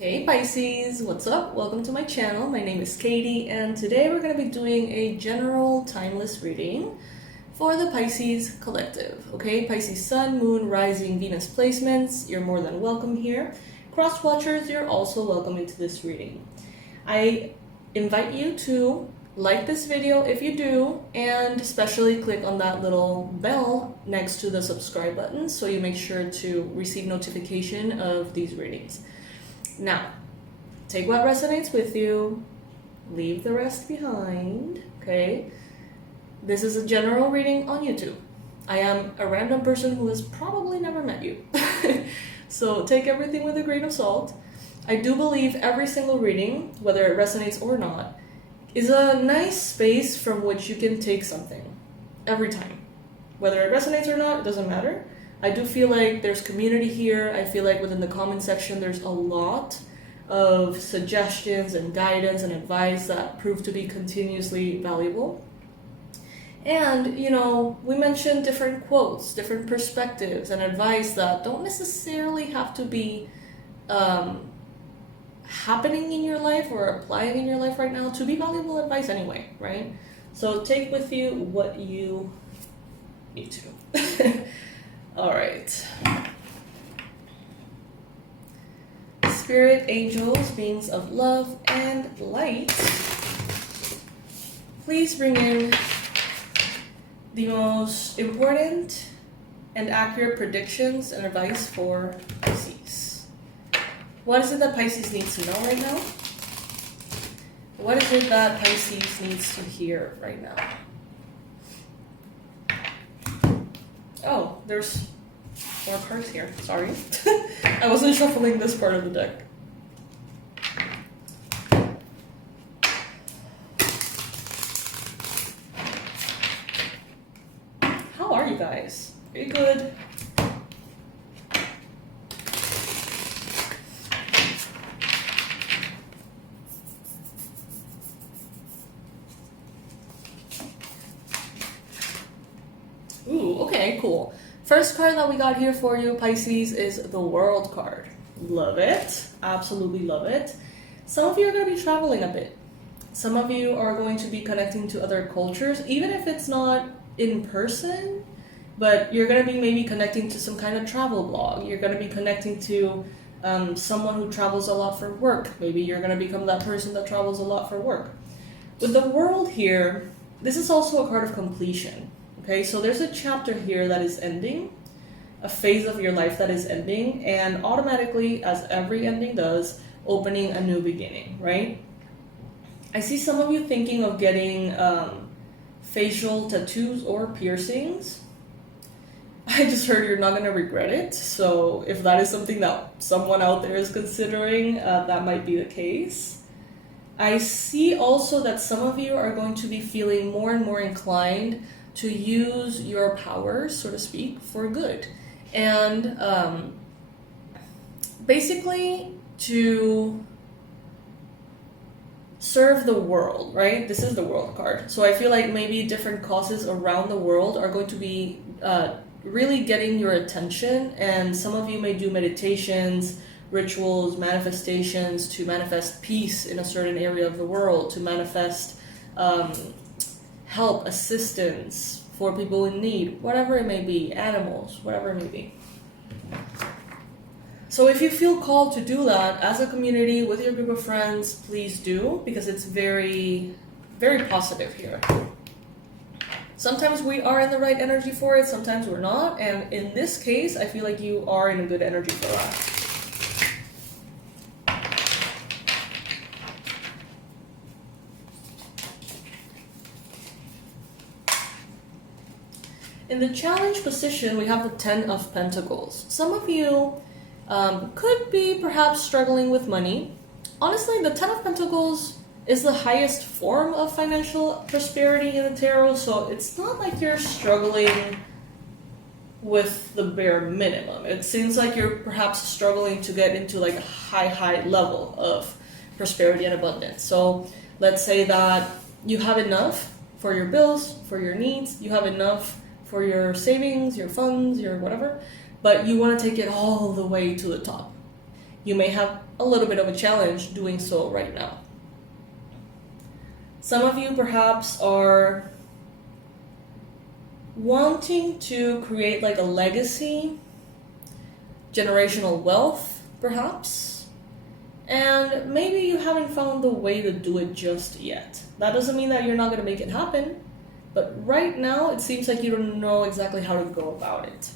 Hey Pisces, what's up? Welcome to my channel. My name is Katie, and today we're going to be doing a general timeless reading for the Pisces collective. Okay, Pisces Sun, Moon, Rising, Venus placements, you're more than welcome here. Cross watchers, you're also welcome into this reading. I invite you to like this video if you do, and especially click on that little bell next to the subscribe button so you make sure to receive notification of these readings. Now, take what resonates with you, leave the rest behind, okay? This is a general reading on YouTube. I am a random person who has probably never met you. So take everything with a grain of salt. I do believe every single reading, whether it resonates or not, is a nice space from which you can take something every time. Whether it resonates or not, it doesn't matter. I do feel like there's community here. I feel like within the comment section there's a lot of suggestions and guidance and advice that prove to be continuously valuable. And, you know, we mentioned different quotes, different perspectives and advice that don't necessarily have to be happening in your life or applying in your life right now to be valuable advice anyway, right? So take with you what you need to. All right. Spirit, angels, beings of love and light, please bring in the most important and accurate predictions and advice for Pisces. What is it that Pisces needs to know right now? What is it that Pisces needs to hear right now? Oh, there's more cards here. Sorry. I wasn't shuffling this part of the deck. How are you guys? Are you good? Ooh, okay, cool. First card that we got here for you, Pisces, is the World card. Love it. Absolutely love it. Some of you are going to be traveling a bit. Some of you are going to be connecting to other cultures, even if it's not in person, but you're going to be maybe connecting to some kind of travel blog. You're going to be connecting to someone who travels a lot for work. Maybe you're going to become that person that travels a lot for work. With the World here, this is also a card of completion. Okay, so there's a chapter here that is ending, a phase of your life that is ending, and automatically, as every ending does, opening a new beginning, right? I see some of you thinking of getting facial tattoos or piercings. I just heard you're not going to regret it, so if that is something that someone out there is considering, that might be the case. I see also that some of you are going to be feeling more and more inclined to use your powers, so to speak, for good. And basically to serve the world, right? This is the World card. So I feel like maybe different causes around the world are going to be really getting your attention. And some of you may do meditations, rituals, manifestations to manifest peace in a certain area of the world, to manifest help, assistance for people in need, whatever it may be, animals, whatever it may be. So if you feel called to do that as a community with your group of friends, please do, because it's very, very positive here. Sometimes we are in the right energy for it, sometimes we're not, and in this case, I feel like you are in a good energy for that. In the challenge position, we have the Ten of Pentacles. Some of you could be perhaps struggling with money. Honestly, the Ten of Pentacles is the highest form of financial prosperity in the tarot, so it's not like you're struggling with the bare minimum. It seems like you're perhaps struggling to get into like a high level of prosperity and abundance. So let's say that you have enough for your bills, for your needs, you have enough for your savings, your funds, your whatever, but you want to take it all the way to the top. you may have a little bit of a challenge doing so right now. Some of you perhaps are wanting to create like a legacy, generational wealth perhaps, and maybe you haven't found the way to do it just yet. That doesn't mean that you're not going to make it happen, but right now it seems like you don't know exactly how to go about it.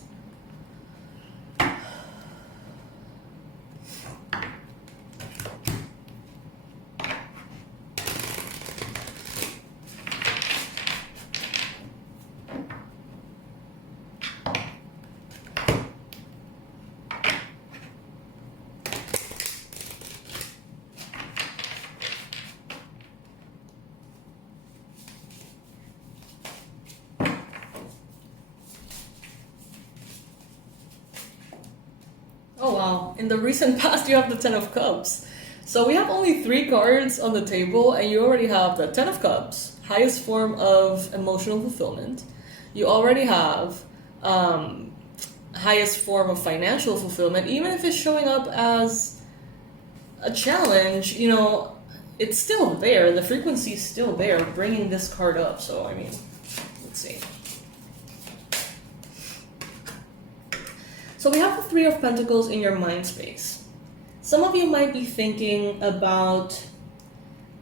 Oh wow, in the recent past you have the Ten of Cups. So we have only 3 cards on the table and you already have the Ten of Cups, highest form of emotional fulfillment. You already have highest form of financial fulfillment. Even if it's showing up as a challenge, you know, it's still there. The frequency is still there, bringing this card up. So, I mean, let's see. So we have the Three of Pentacles in your mind space. Some of you might be thinking about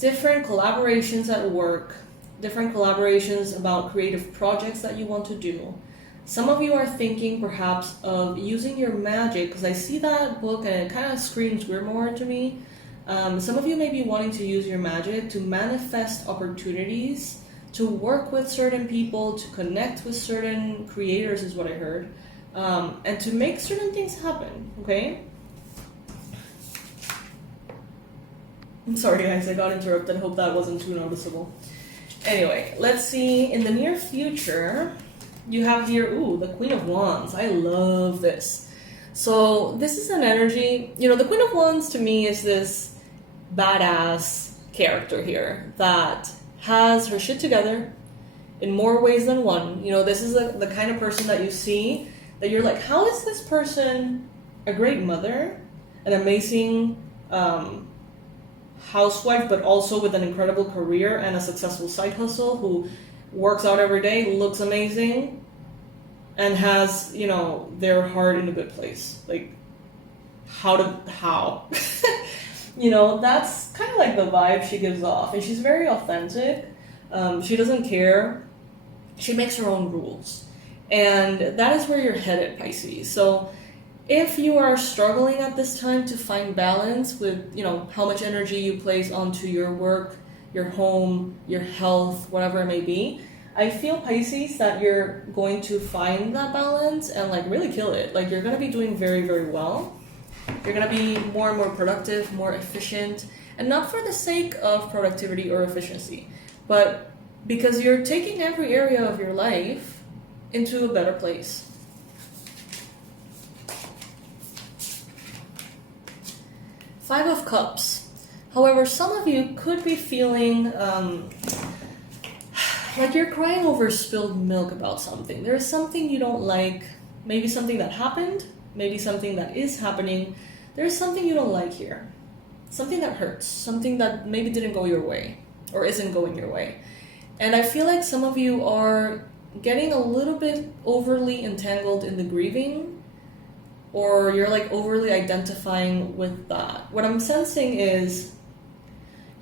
different collaborations at work, different collaborations about creative projects that you want to do. Some of you are thinking perhaps of using your magic, because I see that book and it kind of screams grimoire to me. Some of you may be wanting to use your magic to manifest opportunities, to work with certain people, to connect with certain creators is what I heard. And to make certain things happen, okay? I'm sorry guys, I got interrupted. Hope that wasn't too noticeable. Anyway, let's see. In the near future, you have here, the Queen of Wands. I love this. So this is an energy, you know, the Queen of Wands to me is this badass character here that has her shit together in more ways than one. You know, this is the kind of person that you see that you're like, how is this person a great mother, an amazing housewife, but also with an incredible career and a successful side hustle, who works out every day, looks amazing, and has, you know, their heart in a good place. Like, how? You know, that's kind of like the vibe she gives off. And she's very authentic. She doesn't care. She makes her own rules. And that is where you're headed, Pisces. So if you are struggling at this time to find balance with, you know, how much energy you place onto your work, your home, your health, whatever it may be, I feel, Pisces, that you're going to find that balance and like really kill it. Like, you're going to be doing very, very well. You're going to be more and more productive, more efficient, and not for the sake of productivity or efficiency, but because you're taking every area of your life into a better place. Five of Cups. However, some of you could be feeling like you're crying over spilled milk about something. There's something you don't like, maybe something that happened, maybe something that is happening. There's something you don't like here. Something that hurts, something that maybe didn't go your way or isn't going your way. And I feel like some of you are getting a little bit overly entangled in the grieving, or you're like overly identifying with that. What I'm sensing is,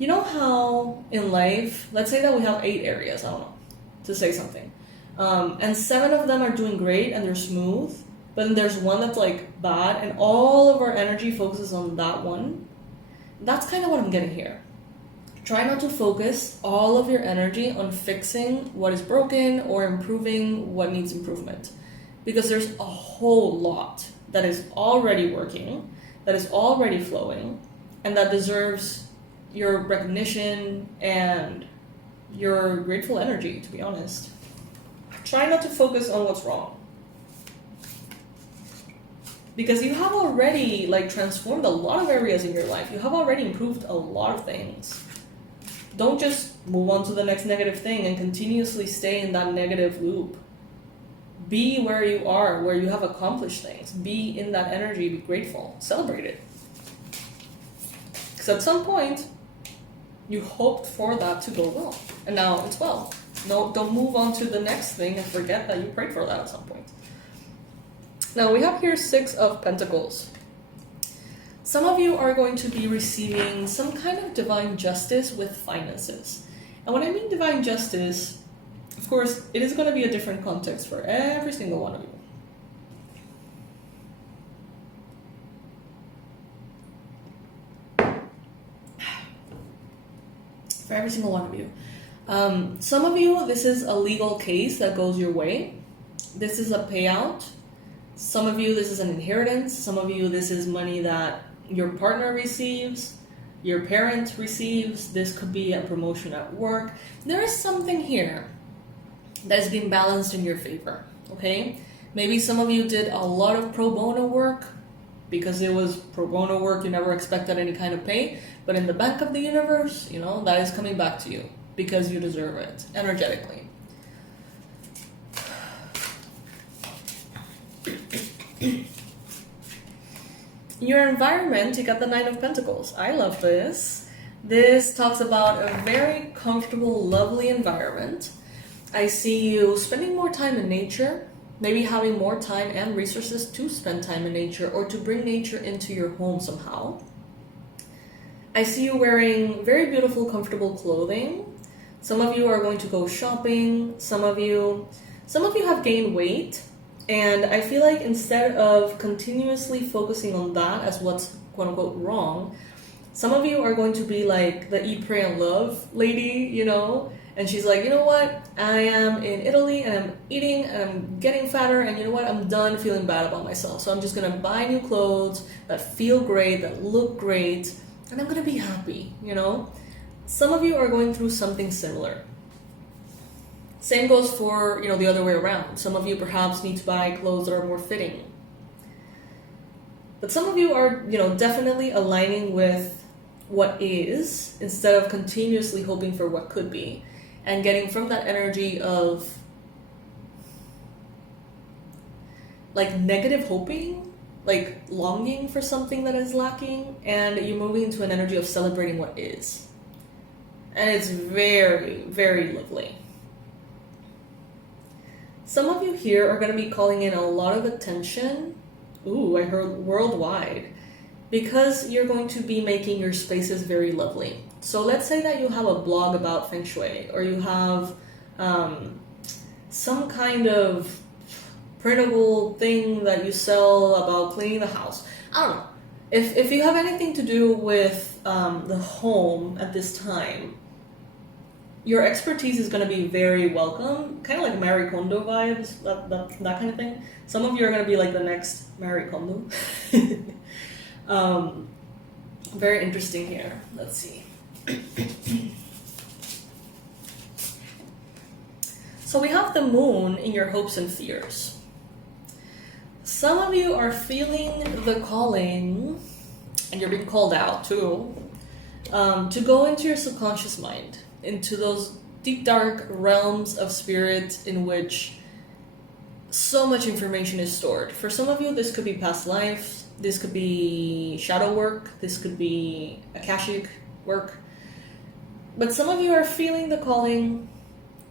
you know how in life, let's say that we have 8 areas, I don't know, to say something, and 7 of them are doing great and they're smooth, but then there's one that's like bad, and all of our energy focuses on that one. That's kind of what I'm getting here. Try not to focus all of your energy on fixing what is broken or improving what needs improvement, because there's a whole lot that is already working, that is already flowing, and that deserves your recognition and your grateful energy, to be honest. Try not to focus on what's wrong, because you have already like transformed a lot of areas in your life. You have already improved a lot of things. Don't just move on to the next negative thing and continuously stay in that negative loop. Be where you are, where you have accomplished things. Be in that energy, be grateful, celebrate it. at some point, you hoped for that to go well. And now it's well. No, don't move on to the next thing and forget that you prayed for that at some point. Now we have here 6 of Pentacles. Some of you are going to be receiving some kind of divine justice with finances. And when I mean divine justice, of course, it is going to be a different context for every single one of you. For every single one of you. Some of you, this is a legal case that goes your way. This is a payout. Some of you, this is an inheritance. Some of you, this is money that your partner receives, your parent receives. This could be a promotion at work. There is something here that is being balanced in your favor, okay? Maybe some of you did a lot of pro bono work because it was pro bono work, you never expected any kind of pay, but in the bank of the universe, you know, that is coming back to you because you deserve it, energetically. Your environment, you got the 9 of Pentacles. I love this. This talks about a very comfortable, lovely environment. I see you spending more time in nature, maybe having more time and resources to spend time in nature or to bring nature into your home somehow. I see you wearing very beautiful, comfortable clothing. Some of you are going to go shopping. Some of you have gained weight. And I feel like instead of continuously focusing on that as what's quote-unquote wrong, some of you are going to be like the eat, pray, and love lady, you know? And she's like, you know what? I am in Italy and I'm eating and I'm getting fatter and you know what? I'm done feeling bad about myself. So I'm just going to buy new clothes that feel great, that look great, and I'm going to be happy, you know? Some of you are going through something similar. Same goes for, you know, the other way around. Some of you perhaps need to buy clothes that are more fitting. But some of you are, you know, definitely aligning with what is instead of continuously hoping for what could be and getting from that energy of like negative hoping, like longing for something that is lacking, and you're moving into an energy of celebrating what is. And it's very, very lovely. Some of you here are going to be calling in a lot of attention. Ooh, I heard worldwide. Because you're going to be making your spaces very lovely. So let's say that you have a blog about Feng Shui, or you have some kind of printable thing that you sell about cleaning the house. I don't know. If you have anything to do with the home at this time, your expertise is going to be very welcome, kind of like Marie Kondo vibes, that kind of thing. Some of you are going to be like the next Marie Kondo. Very interesting here. Let's see. So we have the moon in your hopes and fears. Some of you are feeling the calling, and you're being called out too, to go into your subconscious mind, into those deep dark realms of spirit in which so much information is stored. For some of you, this could be past life, this could be shadow work, this could be Akashic work. But some of you are feeling the calling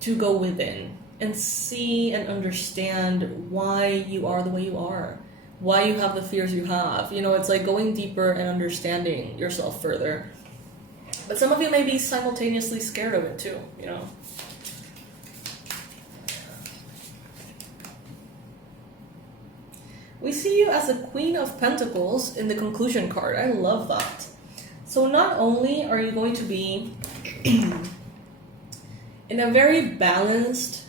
to go within and see and understand why you are the way you are, why you have the fears you have. You know, it's like going deeper and understanding yourself further. But some of you may be simultaneously scared of it too, you know. We see you as a Queen of Pentacles in the conclusion card. I love that. So not only are you going to be in a very balanced,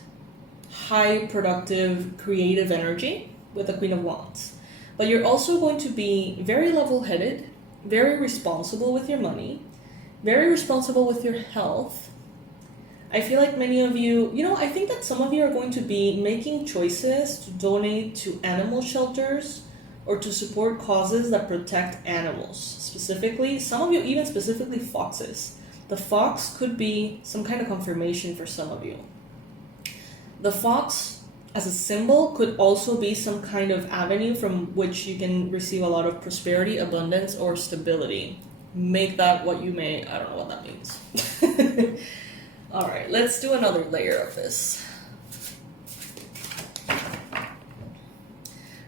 high productive, creative energy with the Queen of Wands, but you're also going to be very level-headed, very responsible with your money, very responsible with your health. I feel like many of you, you know, I think that some of you are going to be making choices to donate to animal shelters or to support causes that protect animals. Specifically, some of you, even specifically foxes. The fox could be some kind of confirmation for some of you. The fox as a symbol could also be some kind of avenue from which you can receive a lot of prosperity, abundance, or stability. make that what you may. I don't know what that means. All right, let's do another layer of this.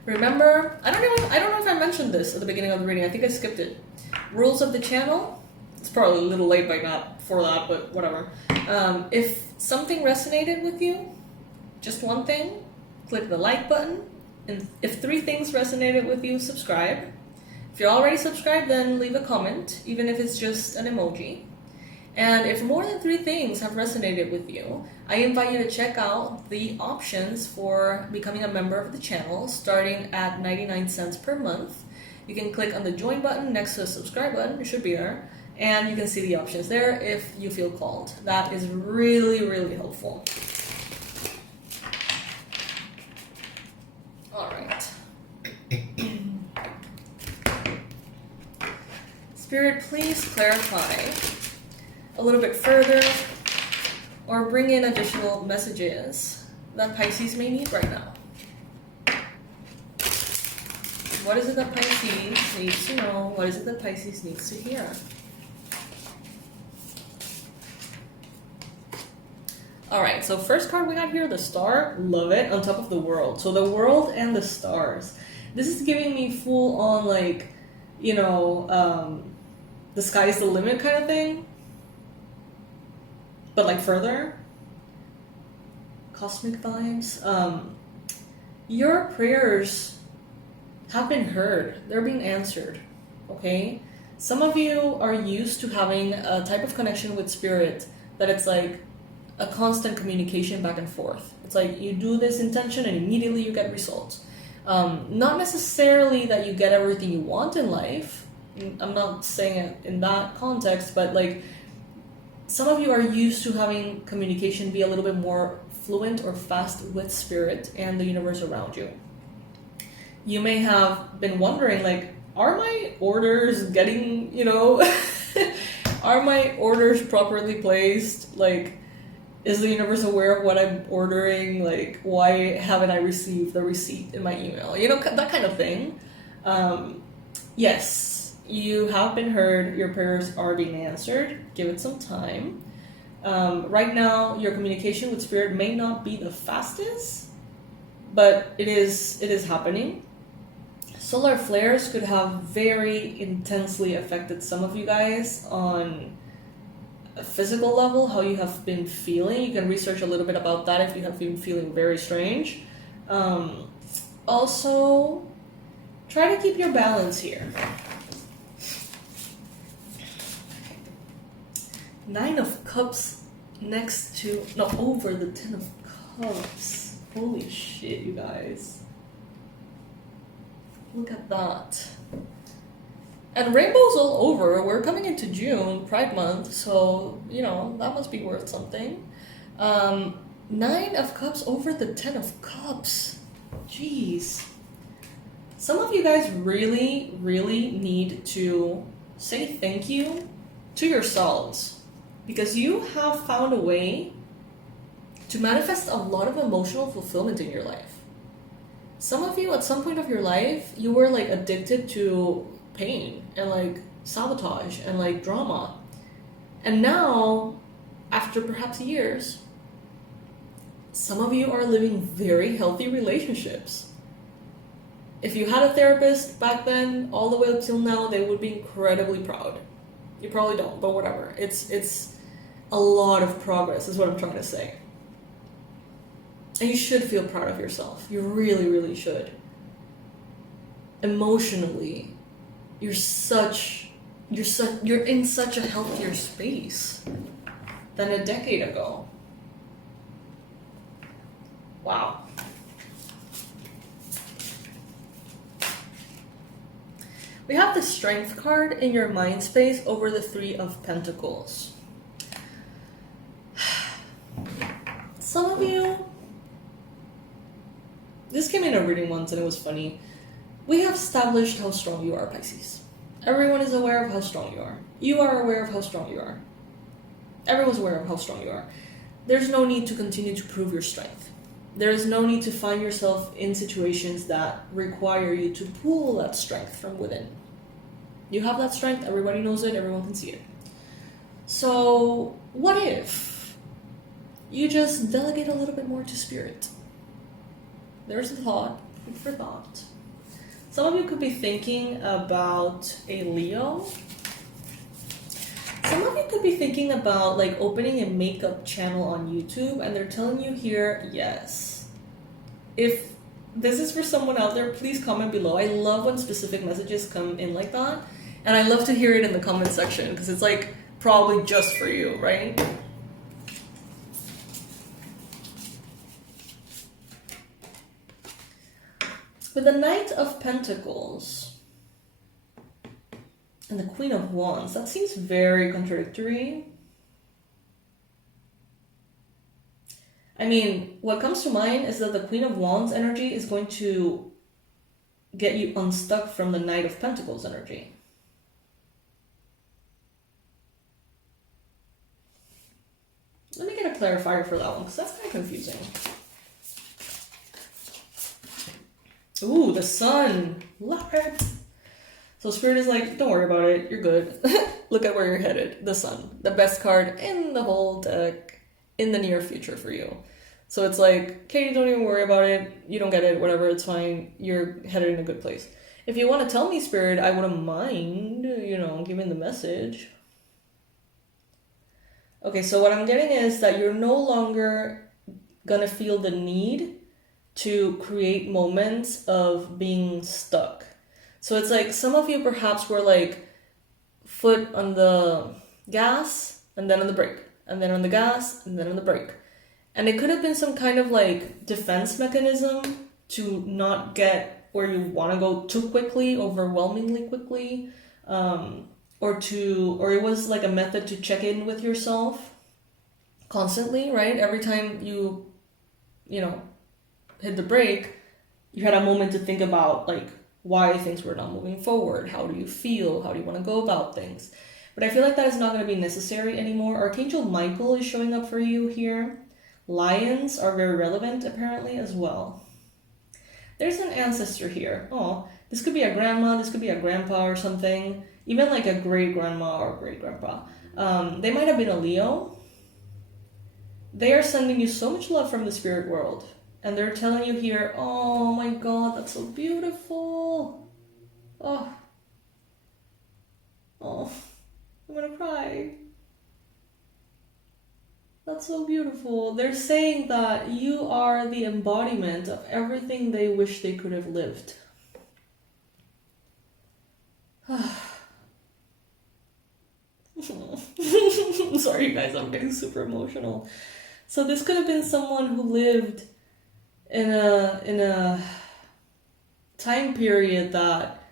Remember, I don't know if I mentioned this at the beginning of the reading. I think I skipped it. Rules of the channel. It's probably a little late by now for that, but whatever. If something resonated with you, just one thing, click the like button. And if 3 things resonated with you, subscribe. If you're already subscribed, then leave a comment, even if it's just an emoji. And if more than 3 things have resonated with you, I invite you to check out the options for becoming a member of the channel, starting at 99 cents per month. You can click on the join button next to the subscribe button, it should be there, and you can see the options there if you feel called. That is really, really helpful. All right. Spirit, please clarify a little bit further or bring in additional messages that Pisces may need right now. What is it that Pisces needs to know? What is it that Pisces needs to hear? Alright, so first card we got here, the Star. Love it. On top of the World. So the World and the Stars. This is giving me full on, like, you know, the sky's the limit kind of thing. But like further. Cosmic vibes. Your prayers have been heard. They're being answered. Okay? Some of you are used to having a type of connection with Spirit that it's like a constant communication back and forth. It's like you do this intention and immediately you get results. Not necessarily that you get everything you want in life. I'm not saying it in that context, but like some of you are used to having communication be a little bit more fluent or fast with Spirit and the universe around you. You may have been wondering, like, are my orders getting, you know, are my orders properly placed? Like, is the universe aware of what I'm ordering? Like, why haven't I received the receipt in my email? You know, that kind of thing. Yes, you have been heard. Your prayers are being answered. Give it some time. Right now, your communication with Spirit may not be the fastest, but it is happening. Solar flares could have very intensely affected some of you guys on a physical level, how you have been feeling. You can research a little bit about that if you have been feeling very strange. Also, try to keep your balance here. Nine of Cups next to, no, over the Ten of Cups. Holy shit, you guys. Look at that. And rainbows all over. We're coming into June, Pride Month, so, you know, that must be worth something. 9 of Cups over the 10 of Cups. Jeez. Some of you guys really, really need to say thank you to yourselves, because you have found a way to manifest a lot of emotional fulfillment in your life. Some of you, at some point of your life, you were like addicted to pain and like sabotage and like drama. And now, after perhaps years, some of you are living very healthy relationships. If you had a therapist back then, all the way up till now, they would be incredibly proud. You probably don't, but whatever. It's a lot of progress is what I'm trying to say. And you should feel proud of yourself. You really, really should. Emotionally, you're in such a healthier space than a decade ago. Wow. We have the Strength card in your mind space over the 3 of Pentacles. Some of you, this came in a reading once and it was funny. We have established how strong you are, Pisces. Everyone is aware of how strong you are. You are aware of how strong you are. Everyone's aware of how strong you are. There's no need to continue to prove your strength. There is no need to find yourself in situations that require you to pull that strength from within. You have that strength. Everybody knows it. Everyone can see it. So what if you just delegate a little bit more to spirit? There's a thought. Food for thought. Some of you could be thinking about a Leo. Some of you could be thinking about like opening a makeup channel on YouTube, and they're telling you here, yes. If this is for someone out there, please comment below. I love when specific messages come in like that, and I love to hear it in the comment section because it's like probably just for you, right? With the Knight of Pentacles and the Queen of Wands, that seems very contradictory. I mean, what comes to mind is that the Queen of Wands energy is going to get you unstuck from the Knight of Pentacles energy. Let me get a clarifier for that one, because that's kind of confusing. Ooh, the Sun. Love it. So Spirit is like, don't worry about it. You're good. Look at where you're headed. The Sun. The best card in the whole deck in the near future for you. So it's like, Katie, don't even worry about it. You don't get it. Whatever. It's fine. You're headed in a good place. If you want to tell me, Spirit, I wouldn't mind, you know, giving the message. Okay, so what I'm getting is that you're no longer gonna feel the need to create moments of being stuck. So it's like some of you perhaps were like foot on the gas and then on the brake, and then on the gas and then on the brake. And it could have been some kind of like defense mechanism to not get where you want to go too quickly, overwhelmingly quickly, or it was like a method to check in with yourself constantly, right? Every time you know, hit the brake, you had a moment to think about like why things were not moving forward. How do you feel? How do you want to go about things? But I feel like that is not going to be necessary anymore. Archangel Michael is showing up for you here. Lions are very relevant apparently as well. There's an ancestor here. Oh, this could be a grandma, this could be a grandpa or something. Even like a great grandma or great grandpa. They might have been a Leo. They are sending you so much love from the spirit world. And they're telling you here, oh my God, that's so beautiful. Oh, I'm gonna cry. That's so beautiful. They're saying that you are the embodiment of everything they wish they could have lived. Sorry, you guys, I'm getting super emotional. So this could have been someone who lived in a time period that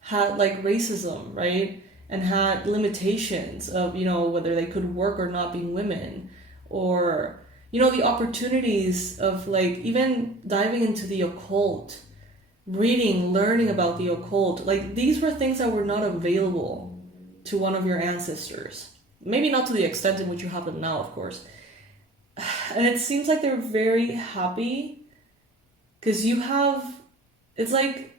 had like racism, right? And had limitations of, you know, whether they could work or not being women, or, you know, the opportunities of like even diving into the occult, reading, learning about the occult. Like these were things that were not available to one of your ancestors. Maybe not to the extent in which you have them now, of course. And it seems like they're very happy because it's like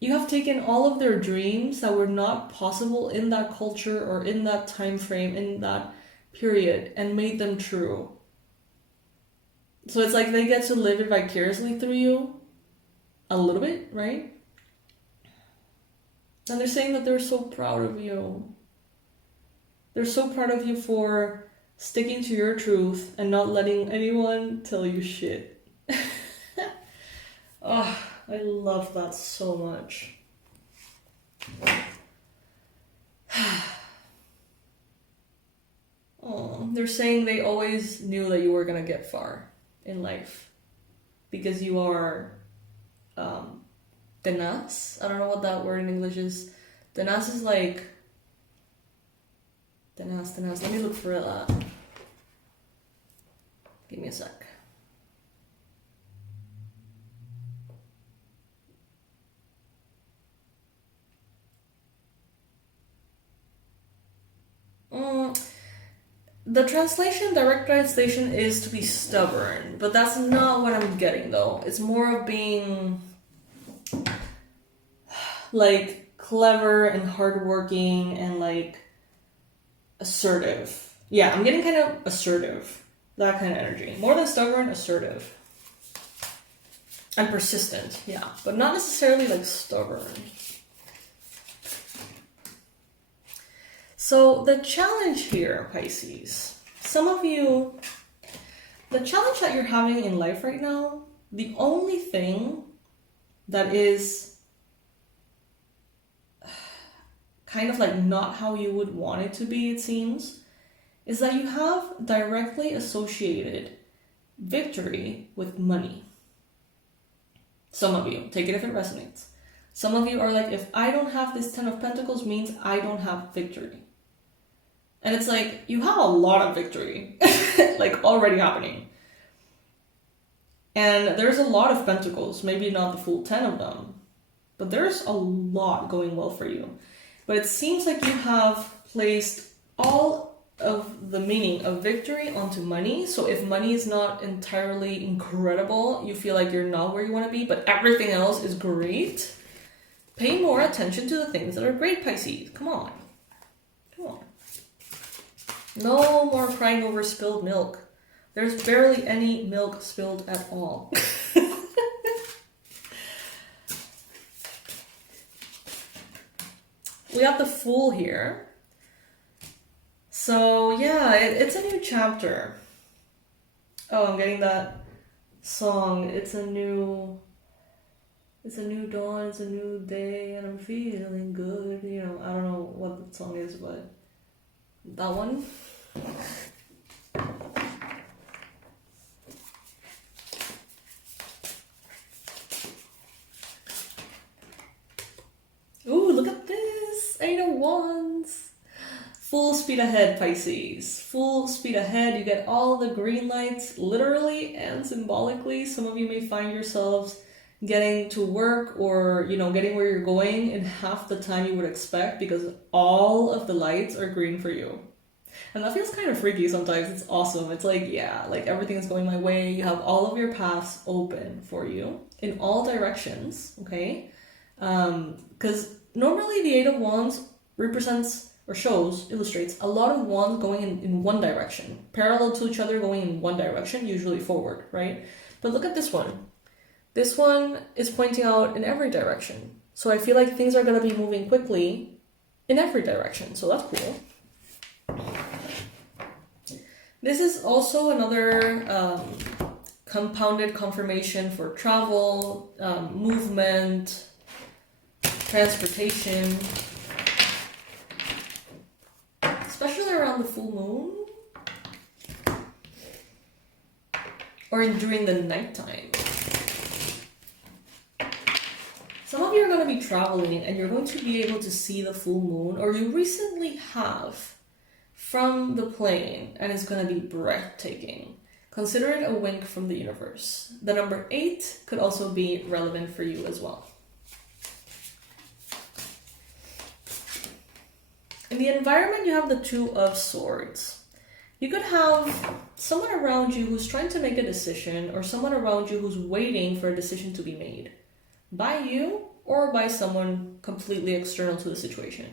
you have taken all of their dreams that were not possible in that culture or in that time frame, in that period, and made them true. So it's like they get to live it vicariously through you a little bit, right? And they're saying that they're so proud of you. They're so proud of you for sticking to your truth and not letting anyone tell you shit. Oh, I love that so much. Oh, they're saying they always knew that you were gonna get far in life because you are tenace. I don't know what that word in English is. Tenace is like tenace. Let me look for that. Give me a sec. The translation, direct translation, is to be stubborn, but that's not what I'm getting though. It's more of being like clever and hardworking and like assertive. Yeah, I'm getting kind of assertive. That kind of energy. More than stubborn, assertive. And persistent, yeah. But not necessarily like stubborn. So the challenge here, Pisces, some of you, the challenge that you're having in life right now, the only thing that is kind of like not how you would want it to be, it seems, is that you have directly associated victory with money. Some of you, take it if it resonates. Some of you are like, if I don't have this 10 of Pentacles means I don't have victory. And it's like, you have a lot of victory, like already happening. And there's a lot of Pentacles, maybe not the full 10 of them, but there's a lot going well for you. But it seems like you have placed all of the meaning of victory onto money. So if money is not entirely incredible, you feel like you're not where you want to be, but everything else is great. Pay more attention to the things that are great, Pisces. Come on. Come on. No more crying over spilled milk. There's barely any milk spilled at all. We got the Fool here. So yeah, it's a new chapter. Oh, I'm getting that song. It's a new dawn, it's a new day, and I'm feeling good. You know, I don't know what the song is, but that one. Ooh, look at this! 8 of Wands! Full speed ahead, Pisces. Full speed ahead. You get all the green lights, literally and symbolically. Some of you may find yourselves getting to work or, you know, getting where you're going in half the time you would expect because all of the lights are green for you. And that feels kind of freaky sometimes. It's awesome. It's like, yeah, like everything is going my way. You have all of your paths open for you in all directions, okay? Because normally the 8 of Wands represents or shows, illustrates a lot of wands going in one direction, parallel to each other going in one direction, usually forward, right? But look at this one. This one is pointing out in every direction. So I feel like things are going to be moving quickly in every direction. So that's cool. This is also another compounded confirmation for travel, movement, transportation, especially around the full moon or during the nighttime. Some of you are going to be traveling and you're going to be able to see the full moon, or you recently have from the plane, and it's going to be breathtaking. Consider it a wink from the universe. The number 8 could also be relevant for you as well. In the environment, you have the 2 of Swords. You could have someone around you who's trying to make a decision, or someone around you who's waiting for a decision to be made by you or by someone completely external to the situation.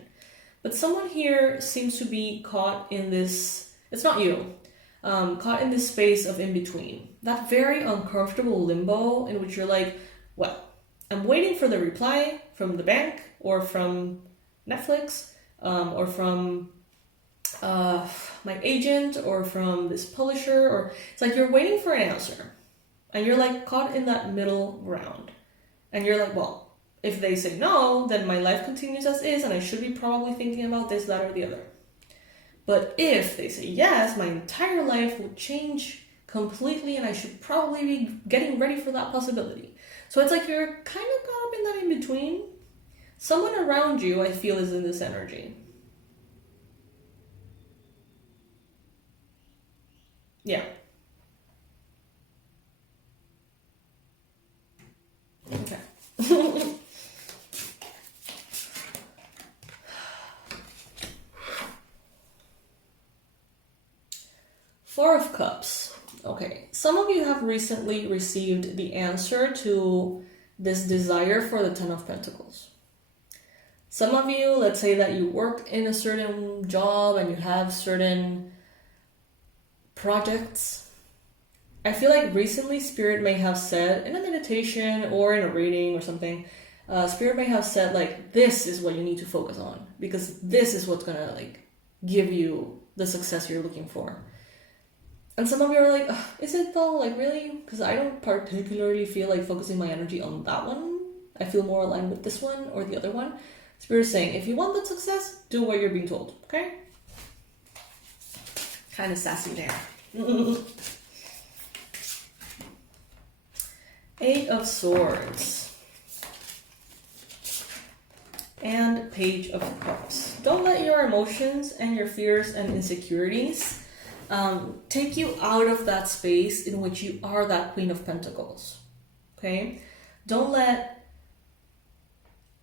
But someone here seems to be caught in this, it's not you, caught in this space of in between. That very uncomfortable limbo in which you're like, well, I'm waiting for the reply from the bank or from Netflix, or from my agent or from this publisher, or it's like you're waiting for an answer and you're like caught in that middle ground and you're like, well, if they say no, then my life continues as is and I should be probably thinking about this, that, or the other. But if they say yes, my entire life will change completely and I should probably be getting ready for that possibility. So it's like you're kind of caught up in that in between. Someone around you, I feel, is in this energy. Yeah. Okay. 4 of Cups. Okay, some of you have recently received the answer to this desire for the 10 of Pentacles. Some of you, let's say that you work in a certain job and you have certain projects. I feel like recently Spirit may have said in a meditation or in a reading or something, Spirit may have said like, this is what you need to focus on because this is what's gonna like give you the success you're looking for. And some of you are like, is it though? Like really? Because I don't particularly feel like focusing my energy on that one. I feel more aligned with this one or the other one. Spirit is saying, if you want that success, do what you're being told, okay? Kind of sassy there. 8 of Swords. And Page of Cups. Don't let your emotions and your fears and insecurities take you out of that space in which you are that Queen of Pentacles, okay? Don't let,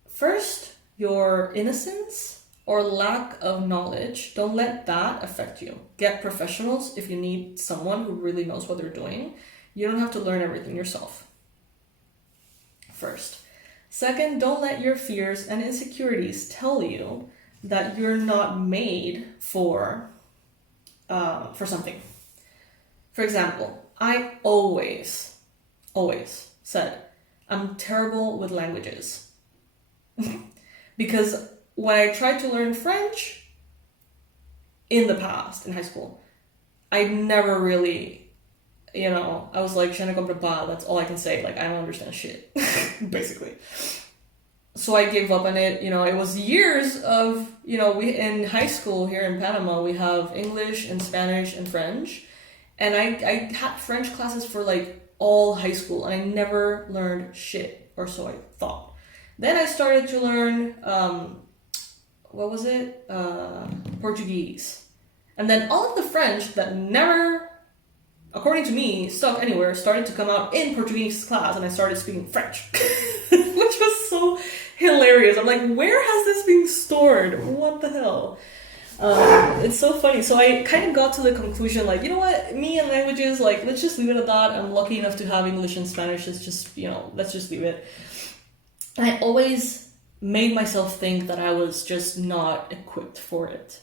first, your innocence or lack of knowledge, don't let that affect you. Get professionals if you need someone who really knows what they're doing. You don't have to learn everything yourself. First. Second, don't let your fears and insecurities tell you that you're not made for something. For example, I always said, I'm terrible with languages. Because when I tried to learn French in the past, in high school, I never really, I was like, je ne comprends pas, that's all I can say. Like, I don't understand shit, basically. So I gave up on it. It was years of, we in high school here in Panama, we have English and Spanish and French. And I had French classes for like all high school and I never learned shit, or so I thought. Then I started to learn, Portuguese. And then all of the French that never, according to me, stuck anywhere, started to come out in Portuguese class, and I started speaking French, which was so hilarious. I'm like, where has this been stored? What the hell? It's so funny. So I kind of got to the conclusion, like, you know what, me and languages, like, let's just leave it at that. I'm lucky enough to have English and Spanish. It's just, let's just leave it. And I always made myself think that I was just not equipped for it.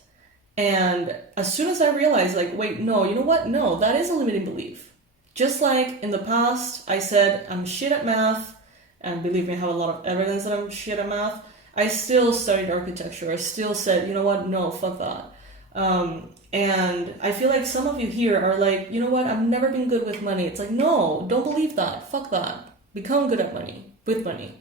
And as soon as I realized, like, wait, no, you know what? No, that is a limiting belief. Just like in the past, I said I'm shit at math, and believe me, I have a lot of evidence that I'm shit at math. I still studied architecture. I still said, you know what? No, fuck that. And I feel like some of you here are like, you know what? I've never been good with money. It's like, no, don't believe that. Fuck that. Become good at money, with money.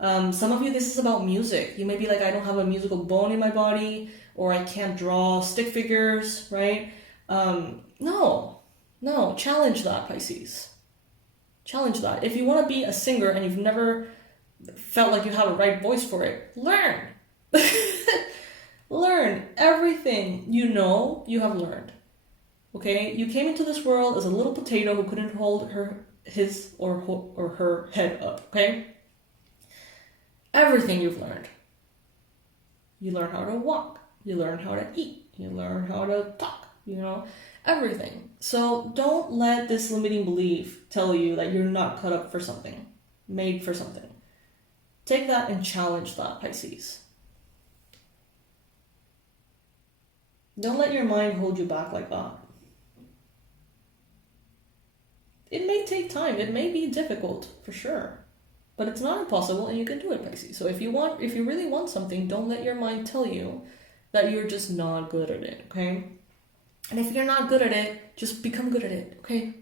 Some of you, this is about music. You may be like, I don't have a musical bone in my body, or I can't draw stick figures, right? No, challenge that, Pisces. Challenge that. If you want to be a singer and you've never felt like you have a right voice for it, learn. Learn everything you have learned. Okay? You came into this world as a little potato who couldn't hold his or her head up, okay? Everything you've learned. You learn how to walk. You learn how to eat. You learn how to talk. Everything. So don't let this limiting belief tell you that you're not cut up for something, made for something. Take that and challenge that, Pisces. Don't let your mind hold you back like that. It may take time. It may be difficult, for sure. But it's not impossible, and you can do it, Pisces. So if you really want something, don't let your mind tell you that you're just not good at it, okay? And if you're not good at it, just become good at it, okay?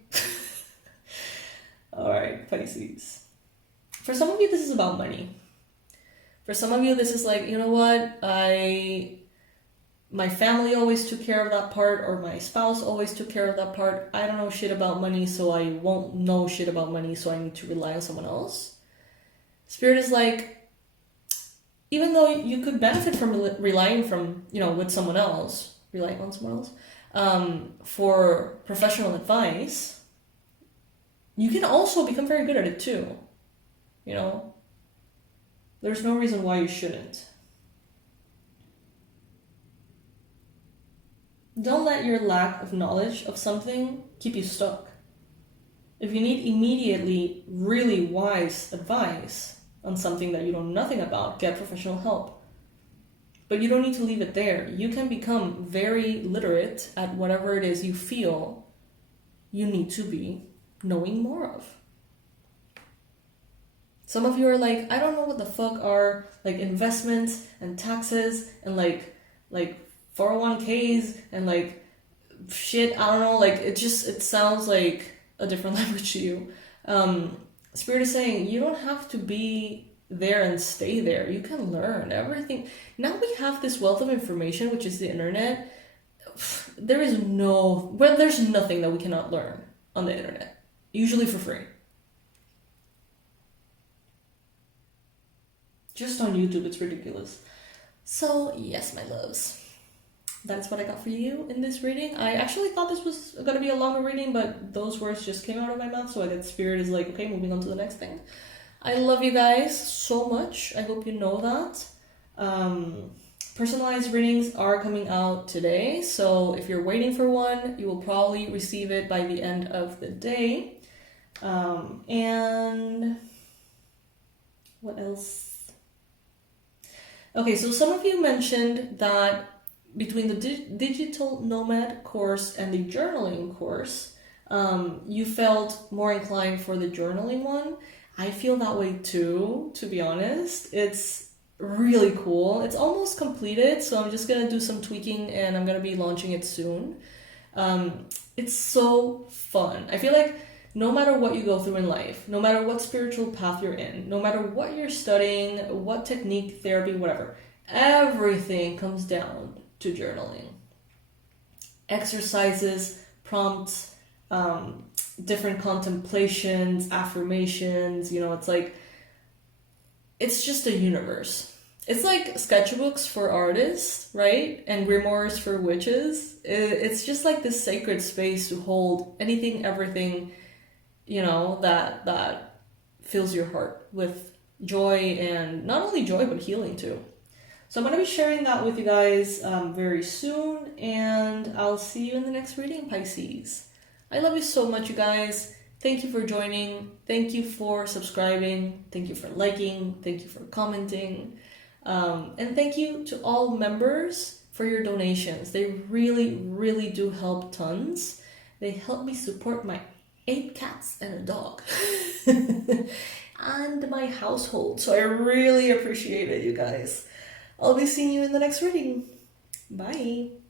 All right, Pisces. For some of you, this is about money. For some of you, this is like, you know what? My family always took care of that part, or my spouse always took care of that part. I don't know shit about money, so I won't know shit about money, so I need to rely on someone else. Spirit is like, even though you could benefit from relying on someone else for professional advice, you can also become very good at it too. There's no reason why you shouldn't. Don't let your lack of knowledge of something keep you stuck. If you need immediately really wise advice on something that you know nothing about, get professional help. But you don't need to leave it there. You can become very literate at whatever it is you feel you need to be knowing more of. Some of you are like, I don't know what the fuck are like investments and taxes and like 401ks and like shit, I don't know, like it sounds like a different language to you. Spirit is saying you don't have to be there and stay there. You can learn everything. Now we have this wealth of information, which is the internet. There's nothing that we cannot learn on the internet, usually for free. Just on YouTube, it's ridiculous. So yes, my loves, that's what I got for you in this reading. I actually thought this was going to be a longer reading, but those words just came out of my mouth, so I guess Spirit is like, okay, moving on to the next thing. I love you guys so much. I hope you know that. Personalized readings are coming out today, so if you're waiting for one, you will probably receive it by the end of the day. And what else? Okay, so some of you mentioned that between the digital nomad course and the journaling course, you felt more inclined for the journaling one. I feel that way too, to be honest. It's really cool. It's almost completed, so I'm just gonna do some tweaking and I'm gonna be launching it soon. It's so fun. I feel like no matter what you go through in life, no matter what spiritual path you're in, no matter what you're studying, what technique, therapy, whatever, everything comes down to journaling. Exercises, prompts, different contemplations, affirmations, it's just a universe. It's like sketchbooks for artists, right? And grimoires for witches. It's just like this sacred space to hold anything, everything, that fills your heart with joy, and not only joy, but healing too. So I'm going to be sharing that with you guys very soon, and I'll see you in the next reading, Pisces. I love you so much, you guys. Thank you for joining. Thank you for subscribing. Thank you for liking. Thank you for commenting. And thank you to all members for your donations. They really, really do help tons. They help me support my 8 cats and a dog and my household. So I really appreciate it, you guys. I'll be seeing you in the next reading. Bye.